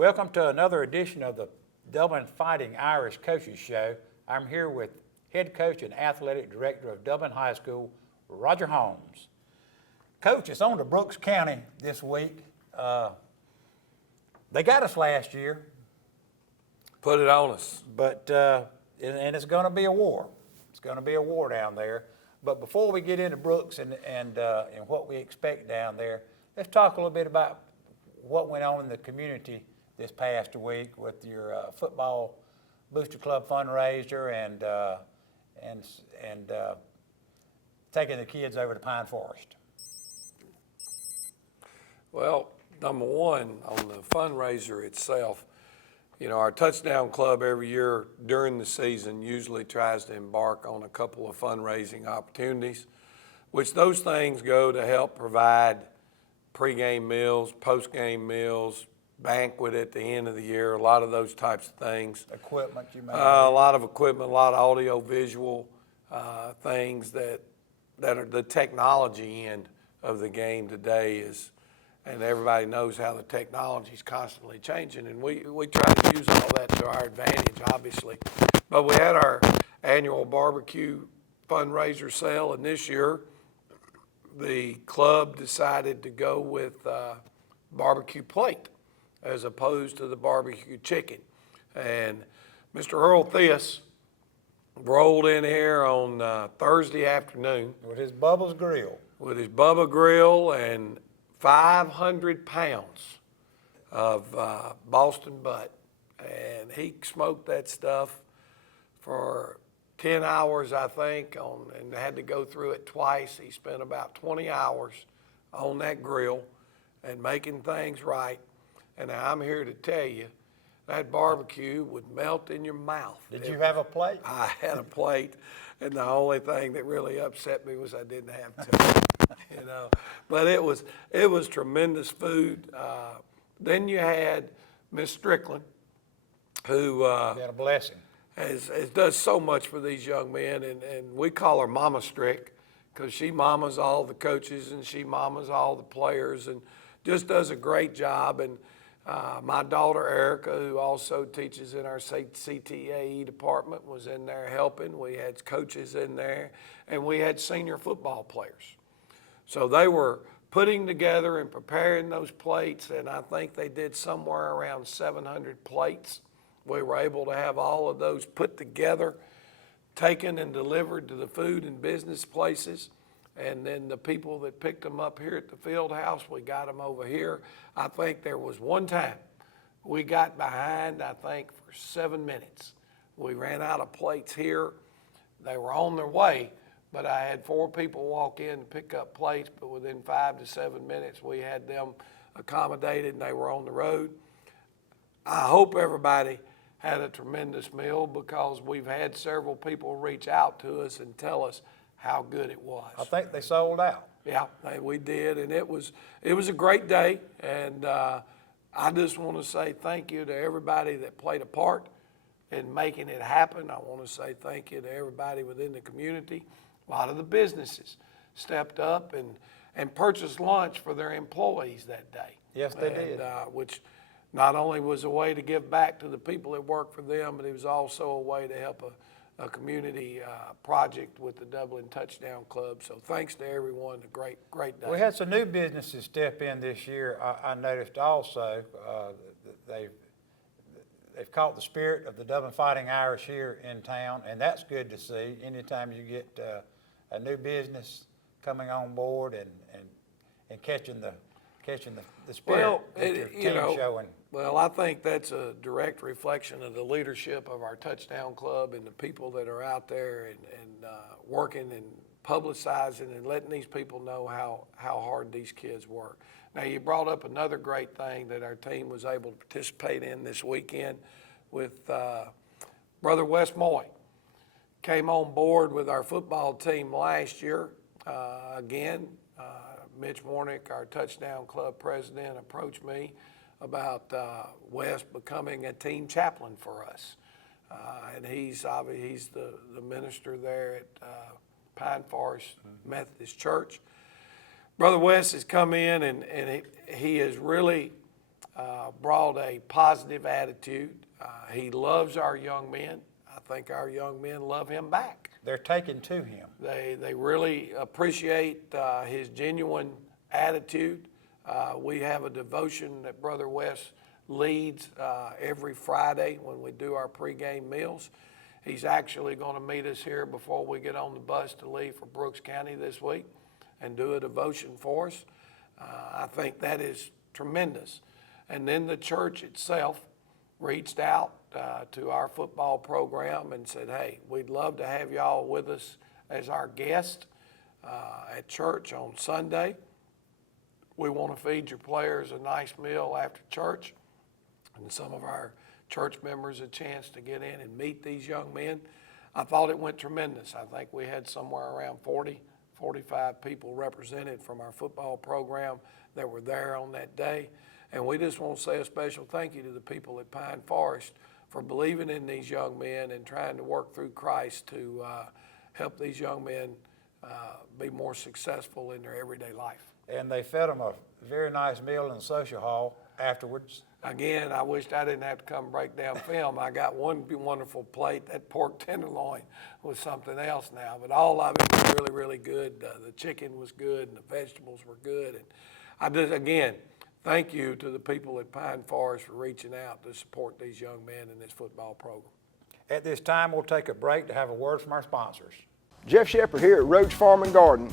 Welcome to another edition of the Dublin Fighting Irish Coaches Show. I'm here with head coach and athletic director of Dublin High School, Roger Holmes. Coach, it's on to Brooks County this week. They got us last year. Put it on us. But, and it's going to be a war. It's going to be a war down there. But before we get into Brooks and what we expect down there, let's talk a little bit about what went on in the community this past week with your football booster club fundraiser and taking the kids over to Pine Forest. Well, number one, on the fundraiser itself, you know, our touchdown club every year during the season usually tries to embark on a couple of fundraising opportunities, which those things go to help provide pregame meals, postgame meals, banquet at the end of the year, a lot of those types of things. Equipment, you may a lot of equipment, a lot of audio visual things that are the technology end of the game today is, and everybody knows how the technology is constantly changing, and we try to use all that to our advantage, obviously. But we had our annual barbecue fundraiser sale, and this year the club decided to go with barbecue plate as opposed to the barbecue chicken. And Mr. Earl Theus rolled in here on Thursday afternoon with his Bubba's Grill. With his Bubba Grill and 500 pounds of Boston butt. And he smoked that stuff for 10 hours, I think, and had to go through it twice. He spent about 20 hours on that grill and making things right. And I'm here to tell you, that barbecue would melt in your mouth. Did you have a plate? I had a plate, and the only thing that really upset me was I didn't have to, you know. But it was tremendous food. Then you had Miss Strickland, who Been a blessing. has does so much for these young men, and we call her Mama Strick because she mamas all the coaches and she mamas all the players and just does a great job. And my daughter Erica, who also teaches in our CTAE department, was in there helping. We had coaches in there, and we had senior football players. So they were putting together and preparing those plates, and I think they did somewhere around 700 plates. We were able to have all of those put together, taken and delivered to the food and business places. And then the people that picked them up here at the field house, we got them over here. I think there was one time we got behind, I think, for 7 minutes. We ran out of plates here. They were on their way, but I had 4 people walk in and pick up plates, but within 5 to 7 minutes, we had them accommodated and they were on the road. I hope everybody had a tremendous meal because we've had several people reach out to us and tell us how good it was. I think they sold out. Yeah, we did, and it was a great day, and I just want to say thank you to everybody that played a part in making it happen. I want to say thank you to everybody within the community. A lot of the businesses stepped up and purchased lunch for their employees that day. Yes, they did. Which not only was a way to give back to the people that work for them, but it was also a way to help a community project with the Dublin Touchdown Club. So thanks to everyone, a great day. We had some new businesses step in this year. I noticed also they've caught the spirit of the Dublin Fighting Irish here in town, and that's good to see. Anytime you get a new business coming on board and catching the spirit that your team's showing. Well, I think that's a direct reflection of the leadership of our touchdown club and the people that are out there and working and publicizing and letting these people know how hard these kids work. Now, you brought up another great thing that our team was able to participate in this weekend with Brother Wes Moy. Came on board with our football team last year. Again, Mitch Warnick, our touchdown club president, approached me about Wes becoming a team chaplain for us. And he's the minister there at Pine Forest Methodist Church. Brother Wes has come in and he has really brought a positive attitude. He loves our young men. I think our young men love him back. They're taken to him. They really appreciate his genuine attitude. We have a devotion that Brother Wes leads every Friday when we do our pregame meals. He's actually going to meet us here before we get on the bus to leave for Brooks County this week and do a devotion for us. I think that is tremendous. And then the church itself reached out to our football program and said, hey, we'd love to have y'all with us as our guest at church on Sunday. We want to feed your players a nice meal after church, and some of our church members a chance to get in and meet these young men. I thought it went tremendous. I think we had somewhere around 45 people represented from our football program that were there on that day. And we just want to say a special thank you to the people at Pine Forest for believing in these young men and trying to work through Christ to help these young men be more successful in their everyday life. And they fed them a very nice meal in the social hall afterwards. Again, I wished I didn't have to come break down film. I got one wonderful plate. That pork tenderloin was something else now, but all of it was really, really good. The chicken was good and the vegetables were good. And I just, again, thank you to the people at Pine Forest for reaching out to support these young men in this football program. At this time, we'll take a break to have a word from our sponsors. Jeff Shepard here at Roach Farm and Garden.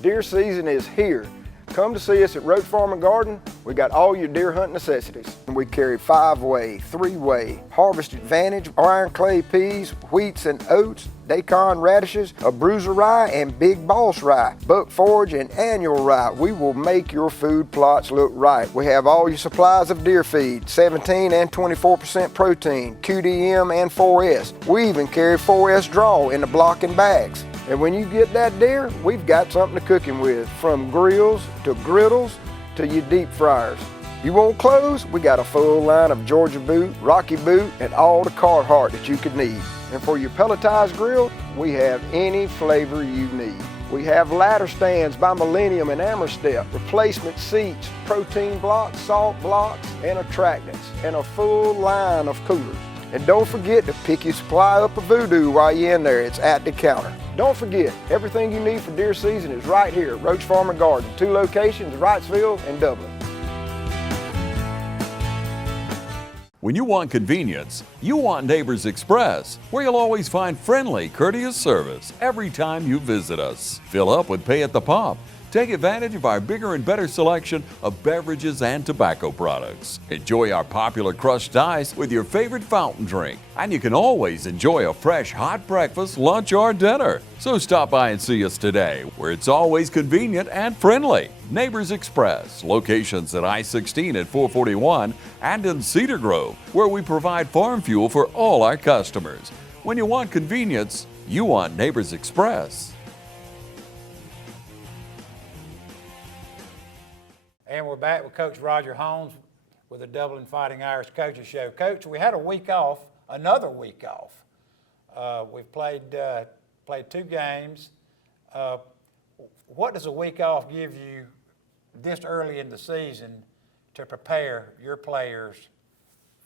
Deer season is here. Come to see us at Roach Farm and Garden. We got all your deer hunt necessities. We carry 5-way, 3-way, Harvest Advantage, iron clay peas, wheats and oats, daikon radishes, a bruiser rye, and big boss rye, buck forage and annual rye. We will make your food plots look right. We have all your supplies of deer feed, 17 and 24% protein, QDM and 4S. We even carry 4S draw in the blocking bags. And when you get that deer, we've got something to cook him with, from grills to griddles to your deep fryers. You want clothes? We got a full line of Georgia boot, Rocky boot, and all the Carhartt that you could need. And for your pelletized grill, we have any flavor you need. We have ladder stands by Millennium and Amerstep, replacement seats, protein blocks, salt blocks, and attractants, and a full line of coolers. And don't forget to pick your supply up of Voodoo while you're in there. It's at the counter. Don't forget, everything you need for deer season is right here at Roach Farm and Garden. 2 locations, Wrightsville and Dublin. When you want convenience, you want Neighbors Express, where you'll always find friendly, courteous service every time you visit us. Fill up with pay at the pump. Take advantage of our bigger and better selection of beverages and tobacco products. Enjoy our popular crushed ice with your favorite fountain drink. And you can always enjoy a fresh hot breakfast, lunch, or dinner. So stop by and see us today, where it's always convenient and friendly. Neighbors Express, locations at I-16 at 441 and in Cedar Grove, where we provide farm fuel for all our customers. When you want convenience, you want Neighbors Express. And we're back with Coach Roger Holmes with the Dublin Fighting Irish Coaches Show. Coach, we had a week off, another week off. We've played 2 games. What does a week off give you this early in the season to prepare your players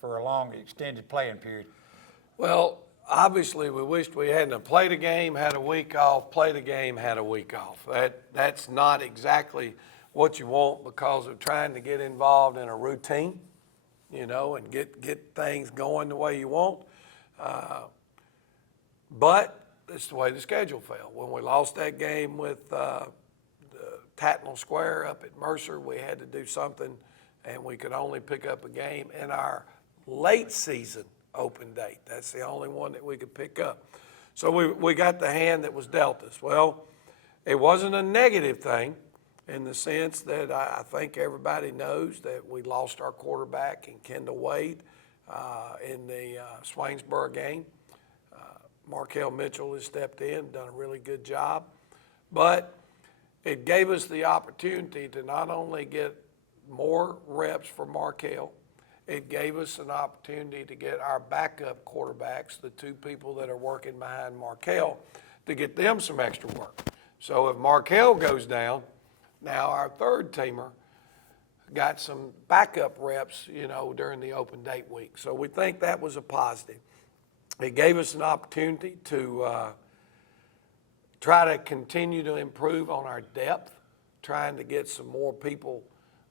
for a long, extended playing period? Well, obviously, we wished we hadn't played a game, had a week off, played a game, had a week off. That's not exactly what you want, because of trying to get involved in a routine, you know, and get things going the way you want. But it's the way the schedule fell. When we lost that game with the Tatnall Square up at Mercer, we had to do something, and we could only pick up a game in our late season open date. That's the only one that we could pick up. So we got the hand that was dealt us. Well, it wasn't a negative thing, in the sense that I think everybody knows that we lost our quarterback in Kendall Wade in the Swainsboro game. Markel Mitchell has stepped in, done a really good job. But it gave us the opportunity to not only get more reps for Markel, it gave us an opportunity to get our backup quarterbacks, the 2 people that are working behind Markel, to get them some extra work. So if Markel goes down, now our 3rd teamer got some backup reps, during the open date week. So we think that was a positive. It gave us an opportunity to try to continue to improve on our depth, trying to get some more people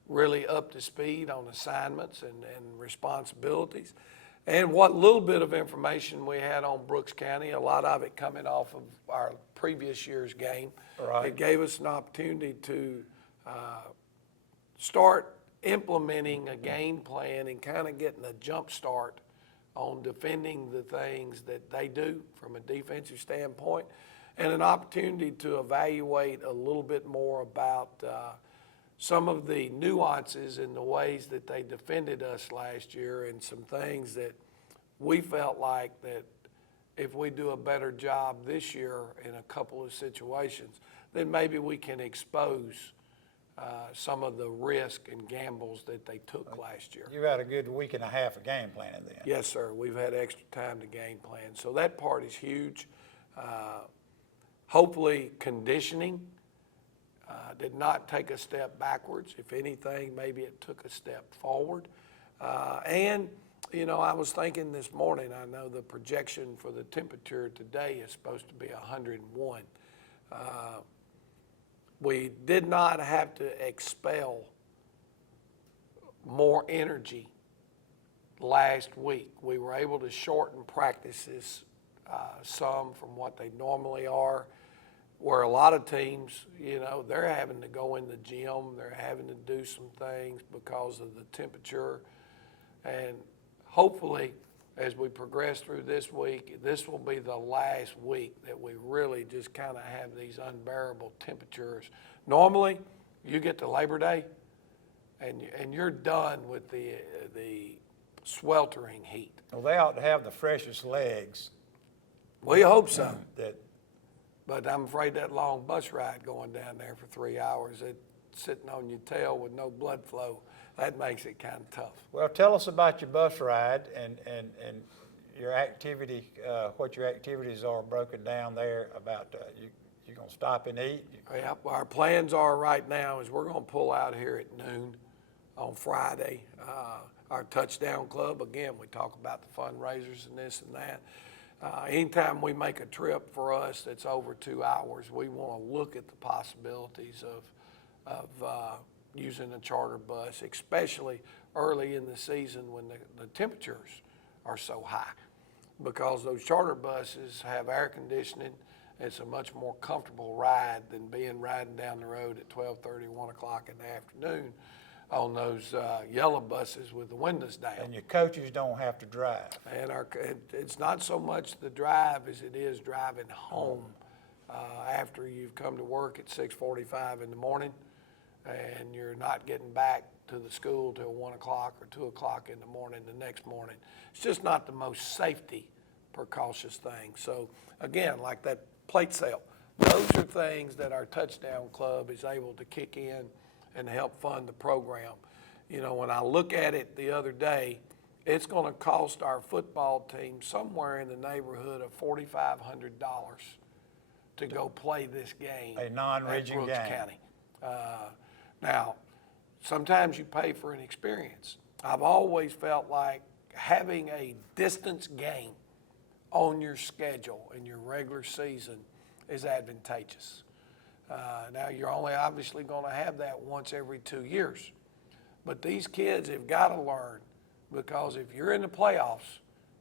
really up to speed on assignments and responsibilities. And what little bit of information we had on Brooks County, a lot of it coming off of our previous year's game, Right. It gave us an opportunity to start implementing a game plan and kind of getting a jump start on defending the things that they do from a defensive standpoint, and an opportunity to evaluate a little bit more about some of the nuances in the ways that they defended us last year, and some things that we felt like that if we do a better job this year in a couple of situations, then maybe we can expose some of the risk and gambles that they took last year. You had a good week and a half of game planning then. Yes, sir. We've had extra time to game plan. So that part is huge. Hopefully conditioning did not take a step backwards. If anything, maybe it took a step forward. And I was thinking this morning, I know the projection for the temperature today is supposed to be 101. We did not have to expel more energy last week. We were able to shorten practices some from what they normally are, where a lot of teams, they're having to go in the gym, they're having to do some things because of the temperature. And hopefully, as we progress through this week, this will be the last week that we really just kind of have these unbearable temperatures. Normally, you get to Labor Day, and you're done with the sweltering heat. Well, they ought to have the freshest legs We hope so, that, but I'm afraid that long bus ride going down there for 3 hours, sitting on your tail with no blood flow, that makes it kind of tough. well, tell us about your bus ride and your activity, what your activities are broken down there about, you gonna stop and eat? Yep, our plans are right now is we're gonna pull out here at noon on Friday. Our touchdown club, again, we talk about the fundraisers and this and that. Anytime we make a trip for us that's over 2 hours, we wanna look at the possibilities of using a charter bus, especially early in the season when the temperatures are so high. Because those charter buses have air conditioning, it's a much more comfortable ride than riding down the road at 12:30, 1 o'clock in the afternoon on those yellow buses with the windows down. And your coaches don't have to drive. And it's not so much the drive as it is driving home after you've come to work at 6:45 in the morning, and you're not getting back to the school till 1 o'clock or 2 o'clock in the morning the next morning. It's just not the most safety precautious thing. So again, like that plate sale, those are things that our touchdown club is able to kick in and help fund the program. When I look at it the other day, it's going to cost our football team somewhere in the neighborhood of $4,500 to go play this game A non-region at Brooks game. County. Now, sometimes you pay for an experience. I've always felt like having a distance game on your schedule in your regular season is advantageous. Now, you're only obviously going to have that once every 2 years. But these kids have got to learn, because if you're in the playoffs,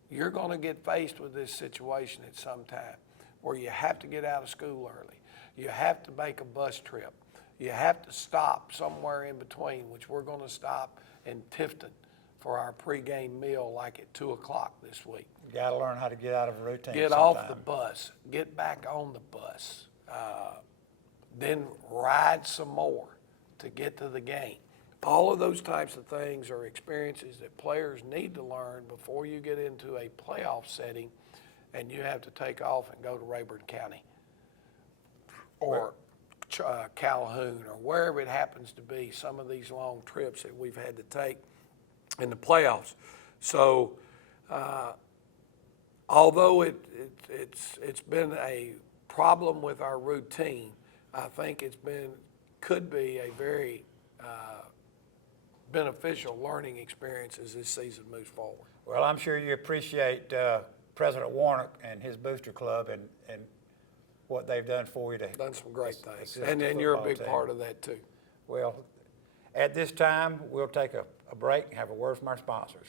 you're going to get faced with this situation at some time where you have to get out of school early. You have to make a bus trip. You have to stop somewhere in between, which we're going to stop in Tifton for our pregame meal like at 2 o'clock this week. You gotta learn how to get out of a routine Get sometime. off the bus, get back on the bus, then ride some more to get to the game. All of those types of things are experiences that players need to learn before you get into a playoff setting and you have to take off and go to Rayburn County or Calhoun or wherever it happens to be, some of these long trips that we've had to take in the playoffs. So although it's been a problem with our routine, I think could be a very beneficial learning experience as this season moves forward. Well, I'm sure you appreciate President Warnock and his booster club and what they've done for you to Done some great things, assist and the you're a football big team. part of that too. Well, at this time, we'll take a break and have a word from our sponsors.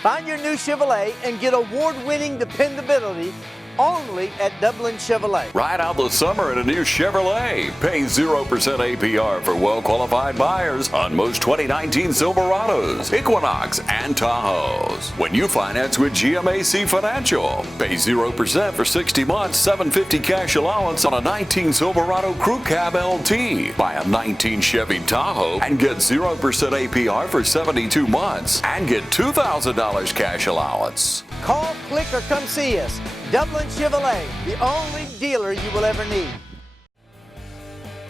Find your new Chevrolet and get award-winning dependability only at Dublin Chevrolet. Ride out the summer in a new Chevrolet. Pay 0% APR for well-qualified buyers on most 2019 Silverados, Equinox, and Tahoes. When you finance with GMAC Financial, pay 0% for 60 months, $750 cash allowance on a 19 Silverado Crew Cab LT. Buy a 19 Chevy Tahoe and get 0% APR for 72 months and get $2,000 cash allowance. Call, click, or come see us. Dublin Chevrolet, the only dealer you will ever need.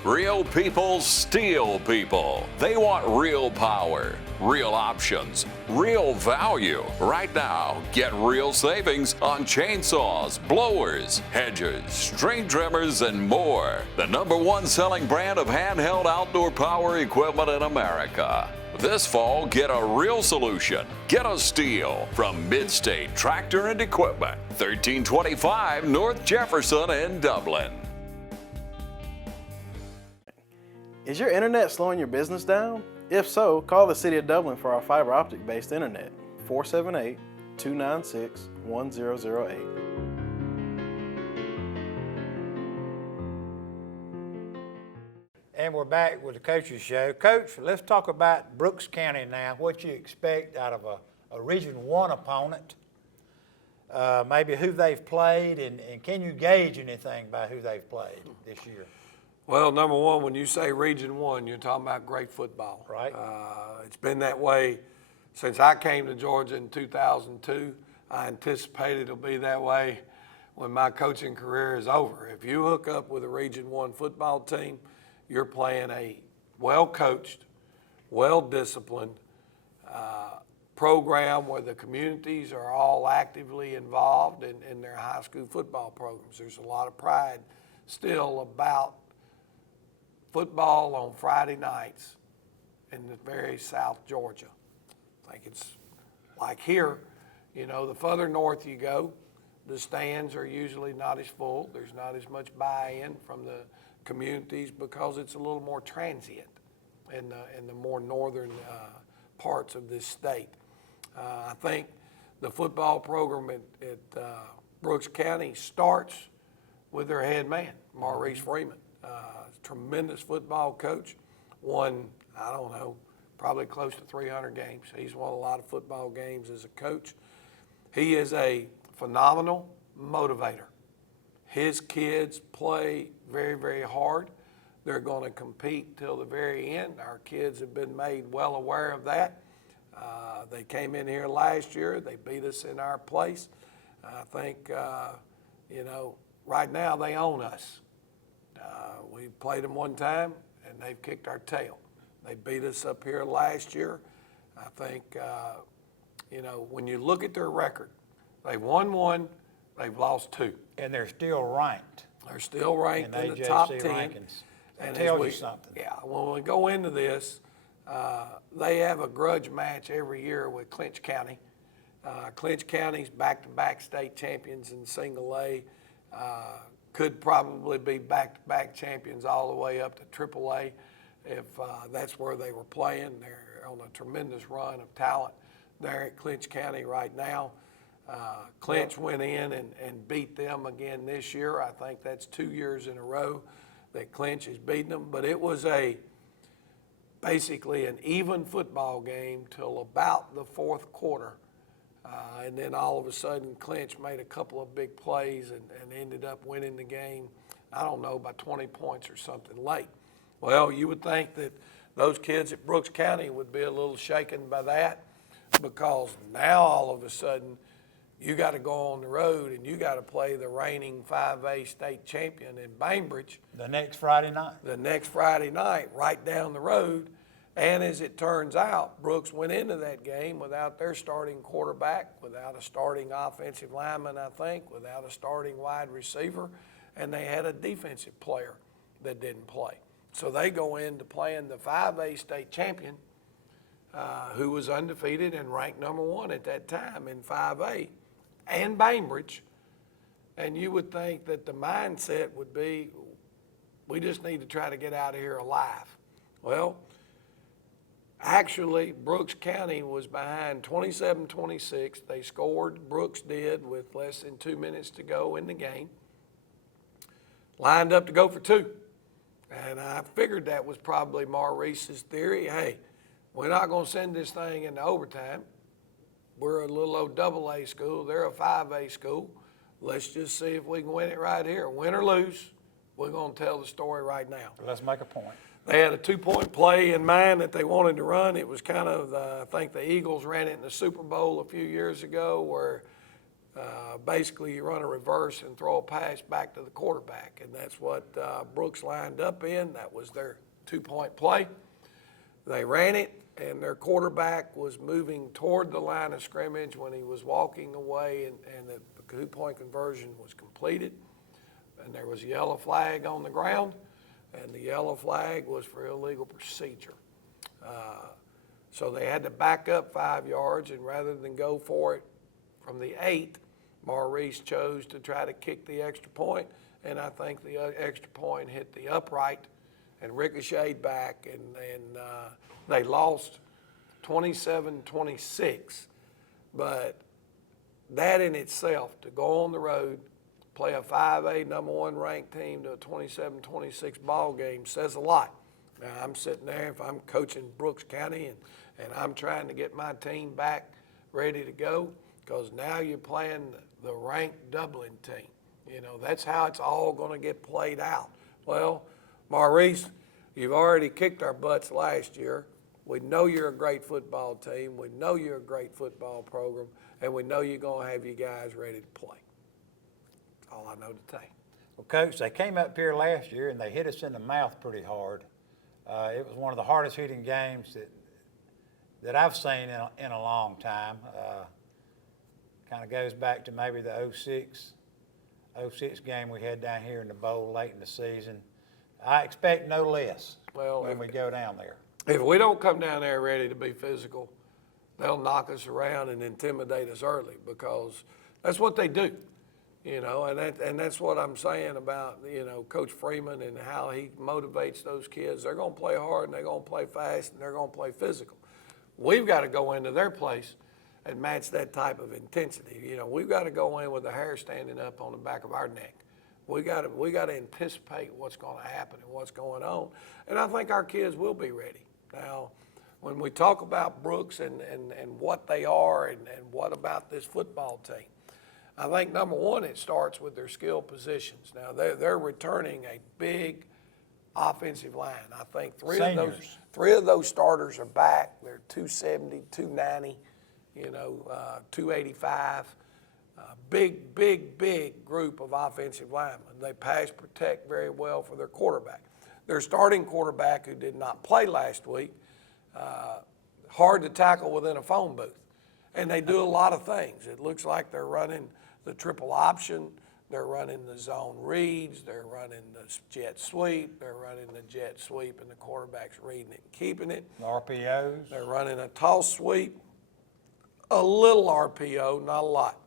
Real people steal people. They want real power, real options, real value. Right now, get real savings on chainsaws, blowers, hedgers, string trimmers, and more. The #1 selling brand of handheld outdoor power equipment in America. This fall, get a real solution. Get a steal from Midstate Tractor and Equipment, 1325 North Jefferson in Dublin. Is your internet slowing your business down? If so, call the City of Dublin for our fiber optic based internet, 478-296-1008. And we're back with the Coaches Show. Coach, let's talk about Brooks County now. What you expect out of a Region 1 opponent, maybe who they've played, and can you gauge anything by who they've played this year? Well, #1, when you say Region 1, you're talking about great football. Right. It's been that way since I came to Georgia in 2002. I anticipate it'll be that way when my coaching career is over. If you hook up with a Region 1 football team, you're playing a well-coached, well-disciplined program where the communities are all actively involved in their high school football programs. There's a lot of pride still about football on Friday nights in the very South Georgia. I think it's like here, the further north you go, the stands are usually not as full. There's not as much buy-in from the communities because it's a little more transient in the more northern parts of this state. I think the football program at Brooks County starts with their head man, Maurice Freeman. Tremendous football coach, won, I don't know, probably close to 300 games. He's won a lot of football games as a coach. He is a phenomenal motivator. His kids play very, very hard. They're going to compete till the very end. Our kids have been made well aware of that. They came in here last year. They beat us in our place. I think, right now they own us. We played them one time, and they've kicked our tail. They beat us up here last year. I think, when you look at their record, they've won 1, they've lost 2. And they're still ranked They're still ranked in the AJC top 10. rankings. That And tells as you something. Yeah, when we go into this, they have a grudge match every year with Clinch County. Clinch County's back-to-back state champions in single A. Could probably be back-to-back champions all the way up to Triple A if that's where they were playing. They're on a tremendous run of talent there at Clinch County right now. Clinch went in and beat them again this year. I think that's 2 years in a row that Clinch has beaten them. But it was basically an even football game till about the fourth quarter. And then all of a sudden, Clinch made a couple of big plays and ended up winning the game, I don't know, by 20 points or something late. Well, you would think that those kids at Brooks County would be a little shaken by that because now all of a sudden you got to go on the road and you got to play the reigning 5A state champion in Bainbridge the next Friday night. the next Friday night right down the road. And as it turns out, Brooks went into that game without their starting quarterback, without a starting offensive lineman, I think, without a starting wide receiver, and they had a defensive player that didn't play. So they go into playing the 5A state champion who was undefeated and ranked #1 at that time in 5A, and Bainbridge. And you would think that the mindset would be, we just need to try to get out of here alive. Well, actually, Brooks County was behind 27-26. They scored, Brooks did, with less than 2 minutes to go in the game. Lined up to go for 2. And I figured that was probably Maurice's theory. Hey, we're not going to send this thing into overtime. We're a little old AA school. They're a 5A school. Let's just see if we can win it right here. Win or lose, we're going to tell the story right now. Let's make a point. They had a 2-point play in mind that they wanted to run. It was kind of, I think the Eagles ran it in the Super Bowl a few years ago, where basically you run a reverse and throw a pass back to the quarterback. And that's what Brooks lined up in. That was their 2-point play. They ran it, and their quarterback was moving toward the line of scrimmage when he was walking away, and the 2-point conversion was completed. And there was a yellow flag on the ground, and the yellow flag was for illegal procedure. So they had to back up 5 yards, and rather than go for it from the 8, Maurice chose to try to kick the extra point, and I think the extra point hit the upright and ricocheted back, and they lost 27-26. But that in itself, to go on the road, play a 5A #1 ranked team to a 27-26 ball game, says a lot. Now, I'm sitting there, if I'm coaching Brooks County and I'm trying to get my team back ready to go, because now you're playing the ranked Dublin team. You know, that's how it's all going to get played out. Well, Maurice, you've already kicked our butts last year. We know you're a great football team. We know you're a great football program, and we know you're going to have you guys ready to play. That's all I know to say. Well, Coach, they came up here last year and they hit us in the mouth pretty hard. It was one of the hardest hitting games that I've seen in a long time. Kind of goes back to maybe the 06 game we had down here in the bowl late in the season. I expect no less when we go down there. If we don't come down there ready to be physical, they'll knock us around and intimidate us early, because that's what they do. You know, and that's what I'm saying about, you know, Coach Freeman and how he motivates those kids. They're going to play hard, and they're going to play fast, and they're going to play physical. We've got to go into their place and match that type of intensity. You know, we've got to go in with the hair standing up on the back of our neck. We got to anticipate what's going to happen and what's going on. And I think our kids will be ready. Now, when we talk about Brooks and what they are and what about this football team, I think #1, it starts with their skill positions. Now, they're returning a big offensive line. I think three of those starters are back. They're 270, 290, 285. Big group of offensive linemen. They pass protect very well for their quarterback. Their starting quarterback, who did not play last week, hard to tackle within a phone booth. And they do a lot of things. It looks like they're running the triple option, they're running the zone reads, they're running the jet sweep, they're running the jet sweep, and the quarterback's reading it and keeping it. RPOs. They're running a toss sweep, a little RPO, not a lot.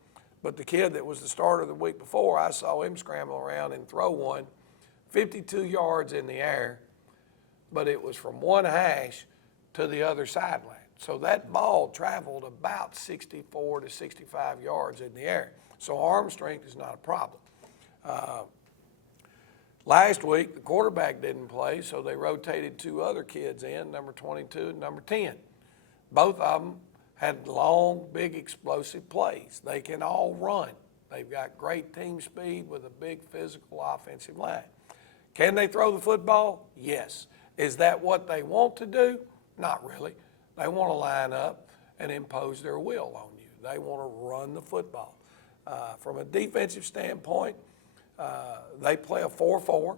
But the kid that was the starter the week before, I saw him scramble around and throw one 52 yards in the air, but it was from one hash to the other sideline. So that ball traveled about 64 to 65 yards in the air. So arm strength is not a problem. Last week, the quarterback didn't play, so they rotated 2 other kids in, number 22 and number 10. Both of them had long, big, explosive plays. They can all run. They've got great team speed with a big physical offensive line. Can they throw the football? Yes. Is that what they want to do? Not really. They want to line up and impose their will on you. They want to run the football. From a defensive standpoint, they play a 4-4.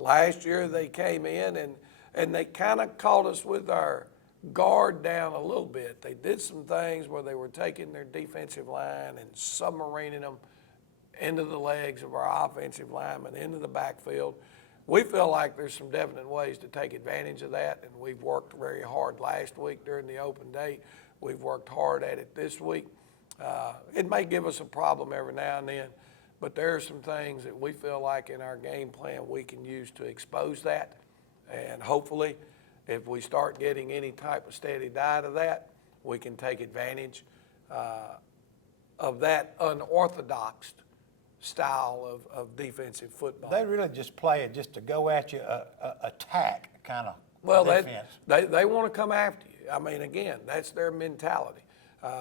Last year they came in and they kind of caught us with our guard down a little bit. They did some things where they were taking their defensive line and submarining them into the legs of our offensive linemen, into the backfield. we feel like there's some definite ways to take advantage of that, and we've worked very hard last week during the open day. We've worked hard at it this week. It may give us a problem every now and then, but there are some things that we feel like in our game plan we can use to expose that. And hopefully, if we start getting any type of steady diet of that, we can take advantage of that unorthodox style of defensive football. They really just play it just to go at you, attack kind of Well, defense. they want to come after you. I mean, again, that's their mentality.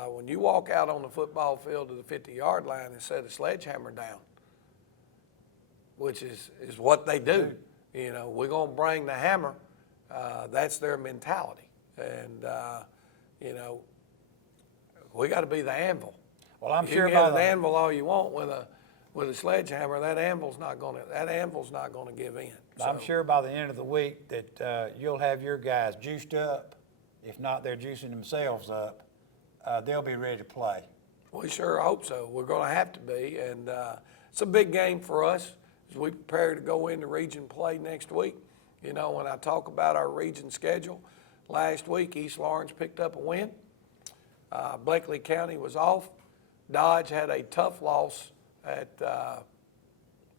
When you walk out on the football field to the 50-yard line and set a sledgehammer down, which is what they do. You know, we're going to bring the hammer. That's their mentality. And, you know, we got to be the anvil. Well, I'm You sure can by get an the, anvil all you want with a sledgehammer. That anvil's not going to give in. I'm So, sure by the end of the week that you'll have your guys juiced up. If not, they're juicing themselves up. They'll be ready to play. we sure hope so. We're going to have to be, and it's a big game for us as we prepare to go into region play next week. You know, when I talk about our region schedule, last week East Lawrence picked up a win. Blakely County was off. Dodge had a tough loss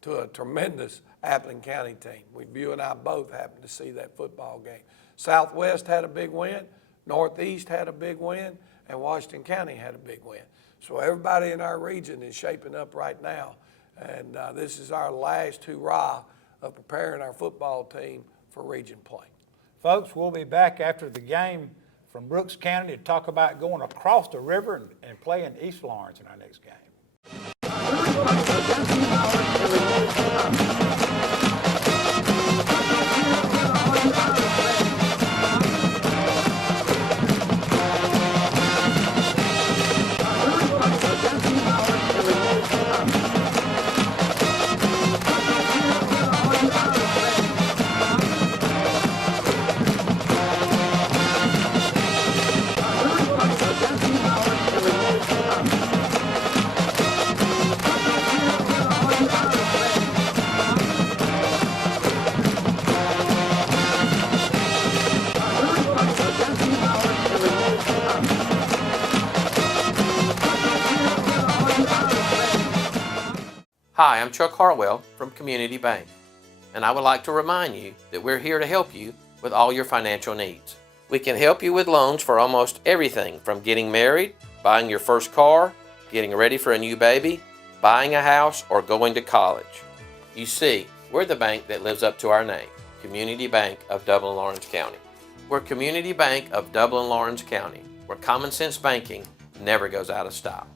to a tremendous Appling County team. You and I both happened to see that football game. Southwest had a big win, Northeast had a big win, and Washington County had a big win. So everybody in our region is shaping up right now, and this is our last hurrah of preparing our football team for region play. Folks, we'll be back after the game from Brooks County to talk about going across the river and playing East Lawrence in our next game. Hi, I'm Chuck Harwell from Community Bank, and I would like to remind you that we're here to help you with all your financial needs. We can help you with loans for almost everything from getting married, buying your first car, getting ready for a new baby, buying a house, or going to college. You see, we're the bank that lives up to our name, Community Bank of Dublin-Lawrence County. We're Community Bank of Dublin-Lawrence County, where common sense banking never goes out of style.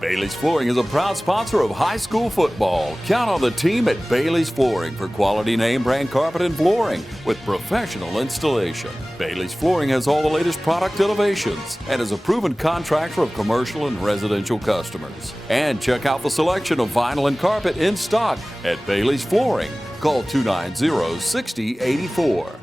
Bailey's Flooring is a proud sponsor of high school football. Count on the team at Bailey's Flooring for quality name brand carpet and flooring with professional installation. Bailey's Flooring has all the latest product innovations and is a proven contractor of commercial and residential customers. And check out the selection of vinyl and carpet in stock at Bailey's Flooring. Call 290-6084.